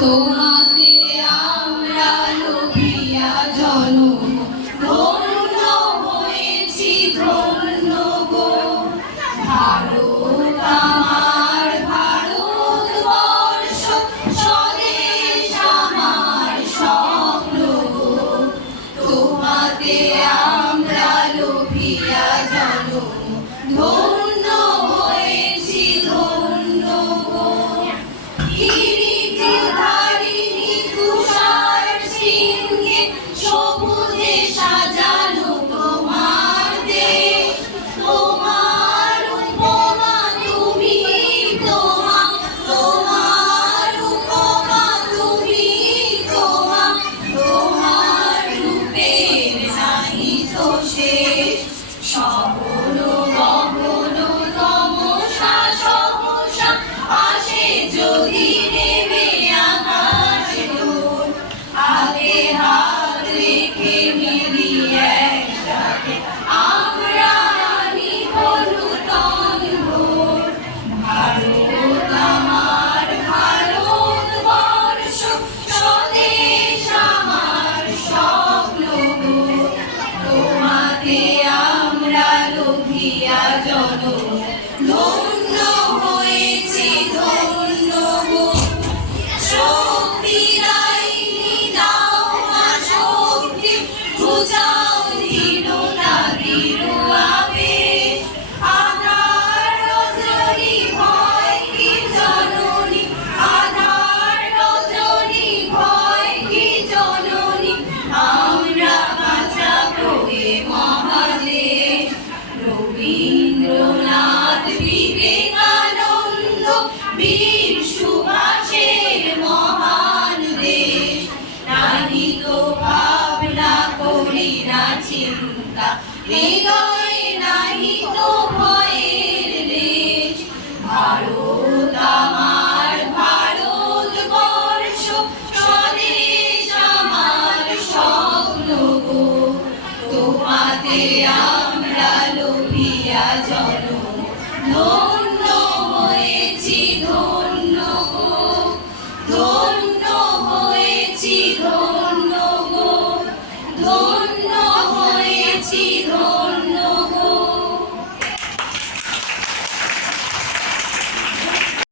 তোমাকে আমরা লোভিয়া জনম ধন্য হয়েছি ধন্য গো। ভারত আমার ভারতবর্ষ স্বদেশ আমার স্বপ্ন গো। তোমাতে আমরা লোভিয়া জনম ধন্য হয়েছি ধন্য গো। কিরীটধারিণী তুষার শৃঙ্গে সবুজে সাজানো তোমার দেশ। তোমার উপমা তুমি তোমা, তোমার উপমা তুমি তোমা, তোমার রূপের নাহি তো শেষ। সবন গহন তমসা সহসা আসে যদি নেমে আকাশ তোর। হাতে হাত রেখে মিলি একসাথে আমরা আনিব নূতন ভোর। ভারত আমার ভারতবর্ষ স্বদেশ আমার স্বপ্ন গো। তোমাতে আমরা লোভিয়া জনম ধন্য হয়েছি ধন্য গো। শক্তি দায়িনী দাও মা শক্তি, বুঝাও দীনতা দৃঢ় আবেশ। আধার রজনী ভয় কি জননী, আধার রজনী ভয় কি জননী, আমরা বাঁচাবো এ মহাদেশ। রবীন্দ্রনাথ বিবেকানন্দ বীর সুভাষের মহান দেশ। নাহি তো ভাবনা করি না চিন্তা, হৃদয়ে নাহি তো ভয়ের লেশ। ভারত আমার ভারতবর্ষ স্বদেশ আমার স্বপ্ন গো। তোমাতে আমরা লোভিয়া জনম ধন্য হয়েছি ধন্য গো। ধন্য হয়েছি ধন্য গো, ধন্য হয়েছি ধন্য।